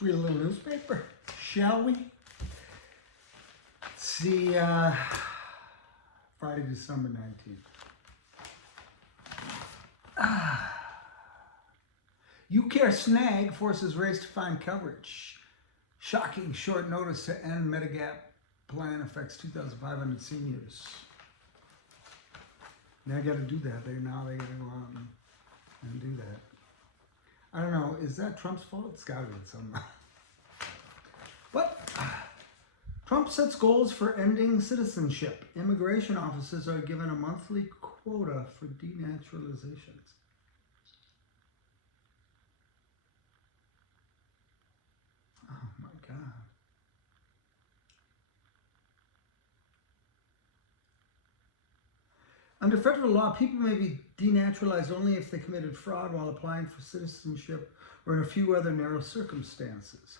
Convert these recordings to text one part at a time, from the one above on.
Read a little newspaper, shall we? Let's see, Friday, December 19th. UCare snag forces race to find coverage. Shocking short notice to end Medigap plan affects 2,500 seniors. They got to do that. They got to go out and do that. I don't know. Is that Trump's fault? It's got to be some. But Trump sets goals for ending citizenship. Immigration officers are given a monthly quota for denaturalizations. Oh my God. Under federal law, people may be denaturalized only if they committed fraud while applying for citizenship or in a few other narrow circumstances.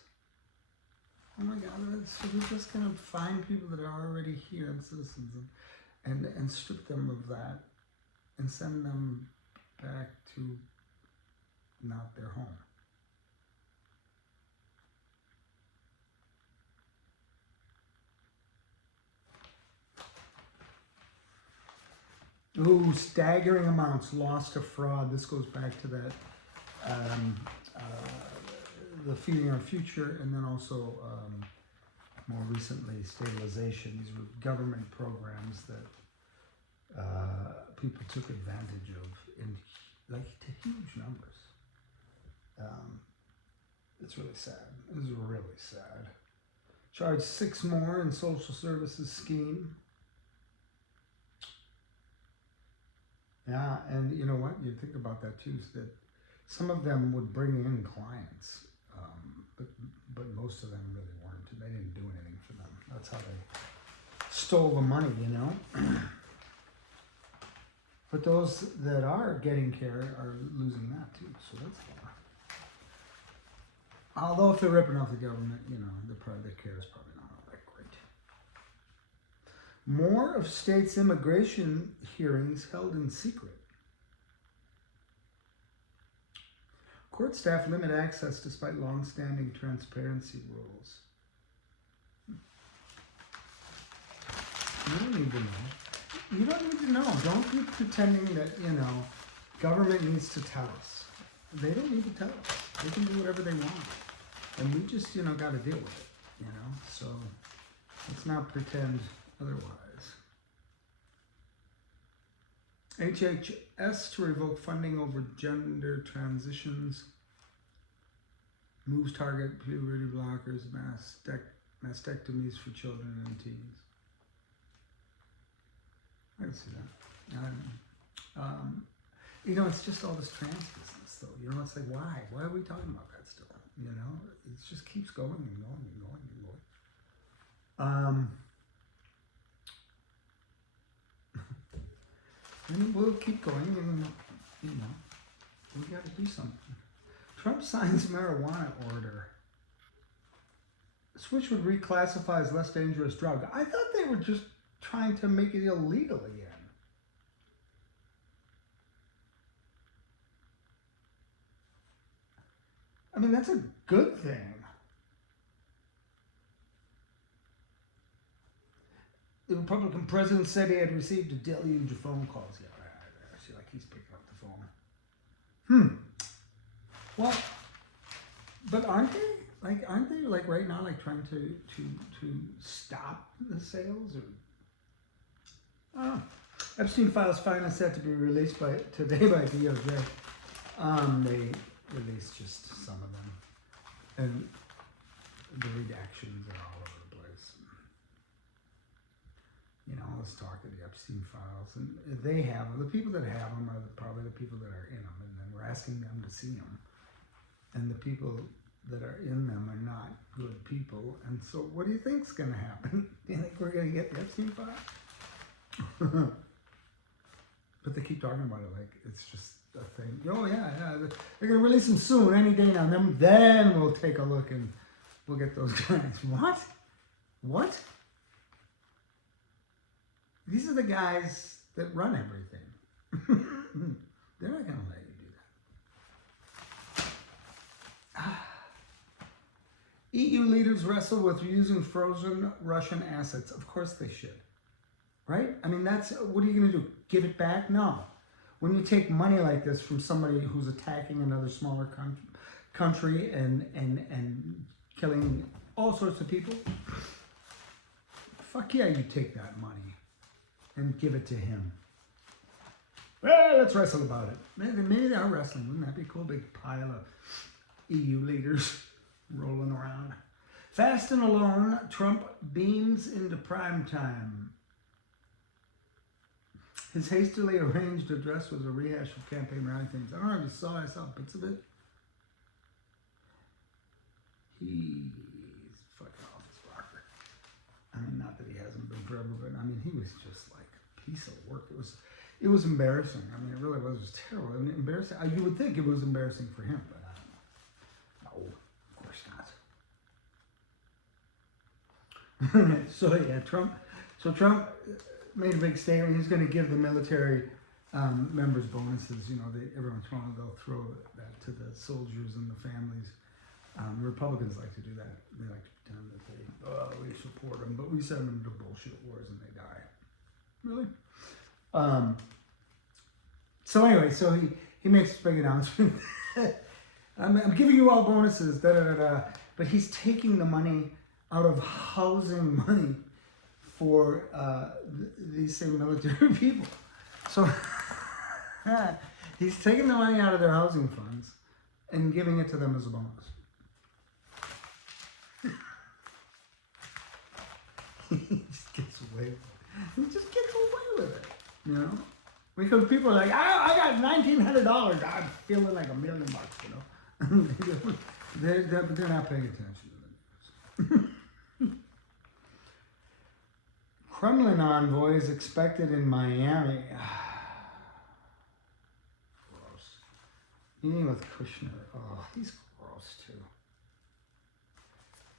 Oh my God, so we're just going to find people that are already here and citizens and strip them of that and send them back to not their home. Ooh, staggering amounts lost to fraud. This goes back to that, the Feeding Our Future, and then also more recently stabilization. These were government programs that people took advantage of in like to huge numbers. It's really sad. It is really sad. Charged 6 more in social services scheme. Yeah, and you know what? You think about that too, is that some of them would bring in clients, but most of them really weren't. They didn't do anything for them. That's how they stole the money, you know? But those that are getting care are losing that too, so that's fair. Although if they're ripping off the government, you know, their care is probably not all that great. More of states' immigration hearings held in secret. Court staff limit access despite long-standing transparency rules. You don't need to know. You don't need to know. Don't be pretending that, you know, government needs to tell us. They don't need to tell us. They can do whatever they want. And we just, you know, got to deal with it, you know? So let's not pretend otherwise. HHS to revoke funding over gender transitions. Moves target puberty blockers, mastectomies for children and teens. I can see that. You know, it's just all this trans business, though. You know, it's like, why? Why are we talking about that still? You know, it just keeps going and going and going and going. And we'll keep going, and you know, we got to do something. Trump signs marijuana order. Switch would reclassify as less dangerous drug. I thought they were just trying to make it illegal again. I mean, that's a good thing. The Republican president said he had received a deluge of phone calls. Yeah, I see, like he's picking up the phone. Well, but aren't they like right now, like trying to stop the sales or? Oh, Epstein files finally set to be released today by DOJ. They released just some of them, and the redactions are all over the place. You know, let's talk of the Epstein files, and they have the people that have them are probably the people that are in them, and then we're asking them to see them, and the people that are in them are not good people. And so, what do you think's going to happen? Do you think we're going to get the Epstein file? But they keep talking about it like it's just a thing. Oh yeah, they're going to release them soon, any day now. And then we'll take a look and we'll get those guys. What? These are the guys that run everything. They're not going to let you do that. EU leaders wrestle with using frozen Russian assets. Of course they should, right? I mean, what are you going to do? Give it back? No. When you take money like this from somebody who's attacking another smaller country and killing all sorts of people, fuck yeah, you take that money and give it to him. Well, let's wrestle about it. Maybe they are wrestling. Wouldn't that be cool? Big pile of EU leaders rolling around. Fast and alone, Trump beams into prime time. His hastily arranged address was a rehash of campaign rally things. I don't know if you saw. I saw bits of it. He's fucking off his rocker. I mean, not that he hasn't been forever, but I mean, he was just like a piece of work. It was embarrassing. I mean, it really was. It was terrible. I mean, embarrassing. You would think it was embarrassing for him, but I don't know. No, of course not. So yeah, Trump made a big statement. He's going to give the military members bonuses. You know, every once in a while they'll throw that to the soldiers and the families. Republicans like to do that. They like to pretend that we support them, but we send them to bullshit wars and they die. Really? So anyway, so he makes this big announcement. I'm giving you all bonuses, but he's taking the money out of housing money for these same military people. So he's taking the money out of their housing funds and giving it to them as a bonus. He just gets away with it. He just gets away with it, you know? Because people are like, I got $1,900. I'm feeling like $1 million, you know? they're not paying attention to the news. Kremlin envoy is expected in Miami. Gross. Meeting with Kushner. Oh, he's gross too.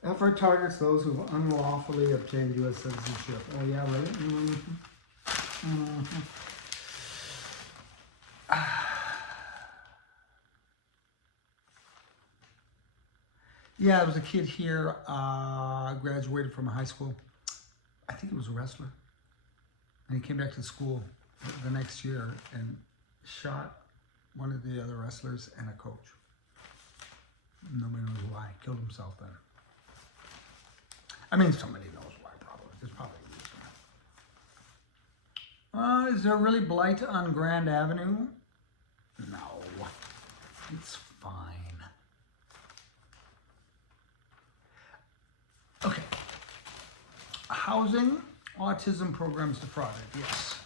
Effort targets those who've unlawfully obtained U.S. citizenship. Oh yeah, right? Mm-hmm. Mm-hmm. Yeah, there was a kid here, graduated from a high school. I think he was a wrestler. And he came back to school the next year and shot one of the other wrestlers and a coach. Nobody knows why. Killed himself then. I mean, somebody knows why, probably. There's probably a reason. Is there really blight on Grand Avenue? No. It's fine. Okay. Housing, autism programs defrauded. Yes.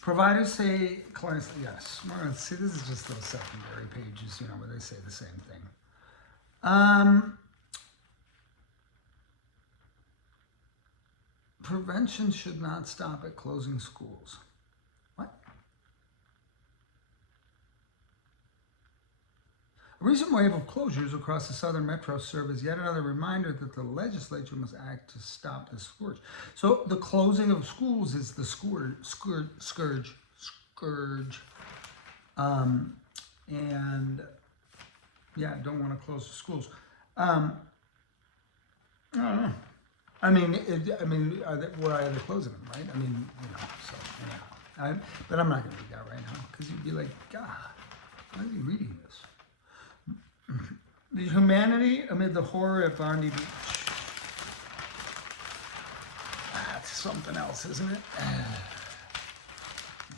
Providers say clients, yes. See, this is just those secondary pages, you know, where they say the same thing. Prevention should not stop at closing schools. What? A recent wave of closures across the southern metro serve as yet another reminder that the legislature must act to stop this scourge. So the closing of schools is the scourge. And yeah, don't want to close the schools. I don't know. I mean, why are they closing them, right? I mean, you know, so, yeah. But I'm not going to read that right now, because you'd be like, God, why are you reading this? The humanity amid the horror at Bondi Beach. That's something else, isn't it?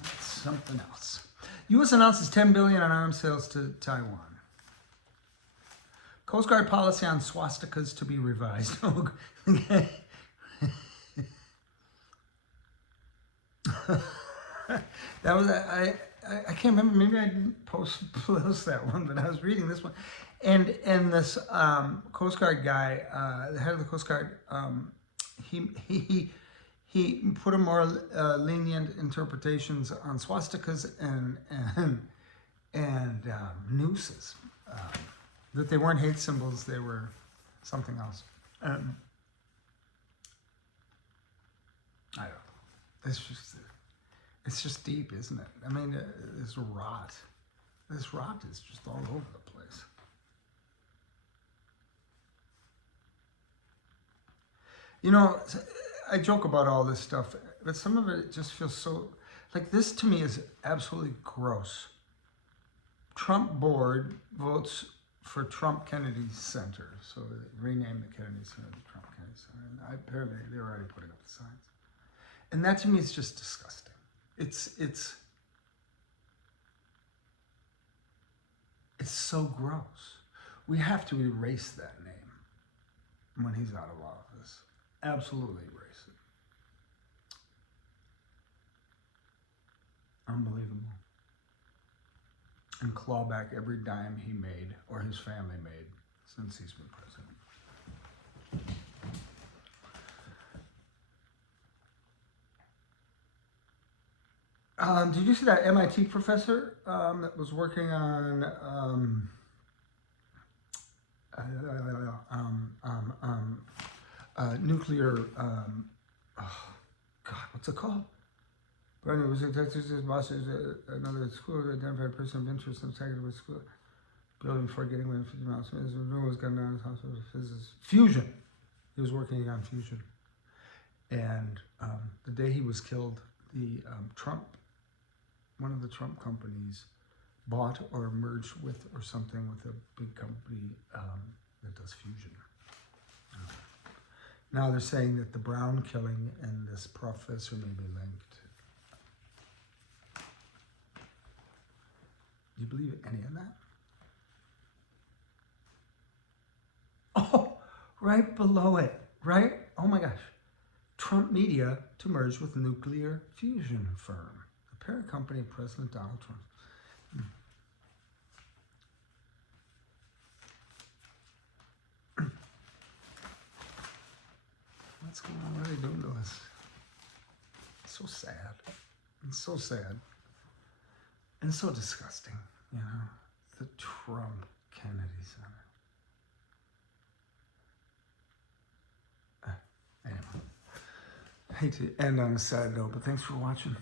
That's something else. U.S. announces $10 billion on arms sales to Taiwan. Coast Guard policy on swastikas to be revised. Okay. That was I can't remember. Maybe I didn't post that one, but I was reading this one, and this Coast Guard guy, the head of the Coast Guard, he put a more lenient interpretations on swastikas and nooses. That they weren't hate symbols, they were something else. I don't know. It's just deep, isn't it? I mean, this rot is just all over the place. You know, I joke about all this stuff, but some of it just feels so, like this to me is absolutely gross. Trump board votes for Trump Kennedy Center, so they rename the Kennedy Center to Trump Kennedy Center. And apparently they're already putting up the signs. And that to me is just disgusting. It's so gross. We have to erase that name when he's out of office. Absolutely erase it. Unbelievable. And claw back every dime he made or his family made since he's been president. Did you see that MIT professor that was working on nuclear? Oh God, what's it called? But anyway, it was Texas boss is another school that identified a person of interest in the with school building before getting within 50 miles. His room was gunned down his house with physics. Fusion. He was working on fusion. And the day he was killed, the one of the Trump companies bought or merged with or something with a big company that does fusion. Now they're saying that the Brown killing and this professor may be linked. Do you believe any of that? Oh, right below it, right? Oh my gosh. Trump Media to merge with nuclear fusion firm, the parent company of President Donald Trump. What's going on? What are they doing to us? It's so sad. It's so sad. And so disgusting, you know, the Trump Kennedy Center. Anyway, I hate to end on a sad note, but thanks for watching.